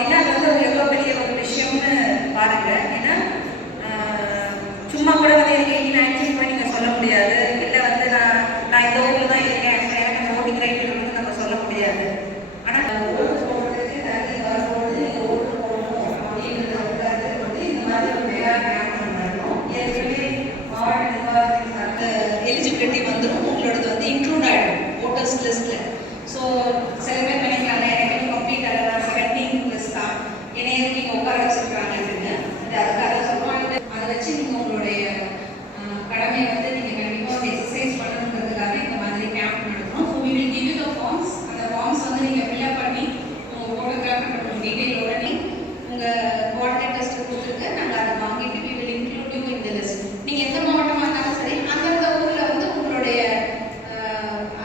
அப்படின்னா அது வந்து எவ்வளோ பெரிய ஒரு விஷயம்னு பாருங்க. ஏன்னா சும்மா கூட வந்து எனக்கு 89 கூட நீங்கள் சொல்ல முடியாது. இல்லை வந்து நான் இந்த ஊரில் தான் இருக்கேன், எனக்கு அந்த ஓட்டிங் ரைட் வந்து நம்ம சொல்ல முடியாது. ஆனால் ஓட்டு போடுறதுக்கு தண்ணி வரும்போது நீங்கள் ஓட்டு போடணும் அப்படின்றது வந்து இந்த மாதிரி ஒரு மெகா கேம்ப் பண்ணணும். ஏற்கனவே மாவட்ட நிர்வாகத்தின் அந்த எலிஜிபிலிட்டி வந்துடும், உங்களோடது வந்து இன்க்ளூட் ஆகிடும் ஓட்டர்ஸ் லிஸ்ட்டில். ஸோ சில பேர் நினைக்கிறாங்க எனக்கு கம்ப்ளீட் ஆகலாம் 17 ப்ளஸ் தான் என்னைய நீங்கள் உட்கார வச்சுருக்காங்க அப்படின்னு. அதுக்காக சொல்லுவோம். அதை வச்சு நீங்கள் உங்களுடைய கடமையை வந்து நீங்கள் கண்டிப்பாக எக்ஸசைஸ் பண்ணணுங்கிறதுக்காக இந்த மாதிரி கேம்ப் நடத்துகிறோம். So we will give you the forms. அந்த ஃபார்ம்ஸ் வந்து நீங்கள் ஃபில்அப் பண்ணி உங்கள் ஃபோட்டோகிராஃப் மற்றும் டீட்டெயில் உடனே உங்கள் குவாலிட்டி டெஸ்ட்டு கொடுத்துருக்கு. நாங்கள் அதை வாங்கிட்டு வி வில் இன்க்ளூட் யூ இந்த லிஸ்ட். நீங்கள் எந்த மாவட்டமாக இருந்தாலும் சரி அந்தந்த ஊரில் வந்து உங்களுடைய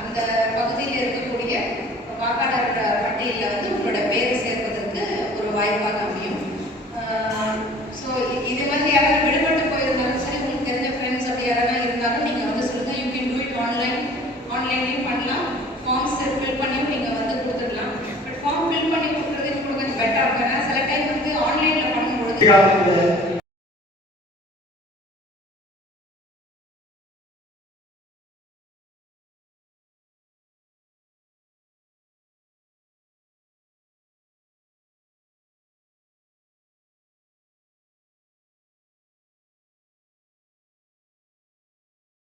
அந்த பகுதியில் இருக்கக்கூடிய வாக்காளர் பட்டியலில் வந்து உங்களோட பேர் சேர்ப்பதற்கு ஒரு வாய்ப்பாக அமையும். ஸோ இது மாதிரி யாராவது விடுபட்டு போயிருந்தாலும் சரி, உங்களுக்கு தெரிஞ்ச ஃப்ரெண்ட்ஸ் அப்படி யாராவது இருந்தாலும் நீங்கள் வந்து சொல்லுங்கள். யூ கேன் டூ இட் ஆன்லைன்லேயும் பண்ணலாம். ஃபார்ம்ஸ் ஃபில் பண்ணியும் நீங்கள் வந்து கொடுத்துடலாம். பட் ஃபார்ம் ஃபில் பண்ணி கொடுக்குறது இன்னும் கொஞ்சம் பெட்டர். ஏன்னா சில டைம் வந்து ஆன்லைனில் பண்ணும்பொழுது